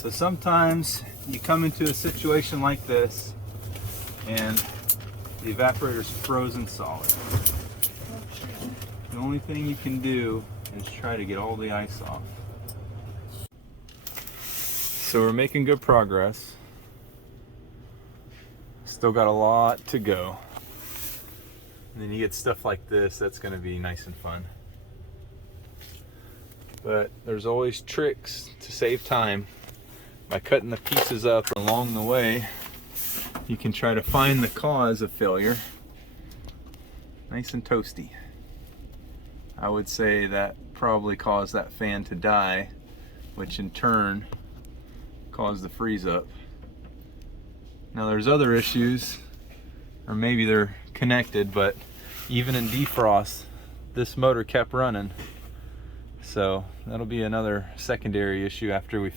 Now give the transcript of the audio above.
So sometimes you come into a situation like this and the evaporator's frozen solid. The only thing you can do is try to get all the ice off. So we're making good progress. Still got a lot to go. And then you get stuff like this, that's going to be nice and fun. But there's always tricks to save time. By cutting the pieces up along the way, you can try to find the cause of failure. Nice and toasty. I would say that probably caused that fan to die, which in turn caused the freeze up. Now there's other issues, or maybe they're connected, but even in defrost, this motor kept running. So that'll be another secondary issue after we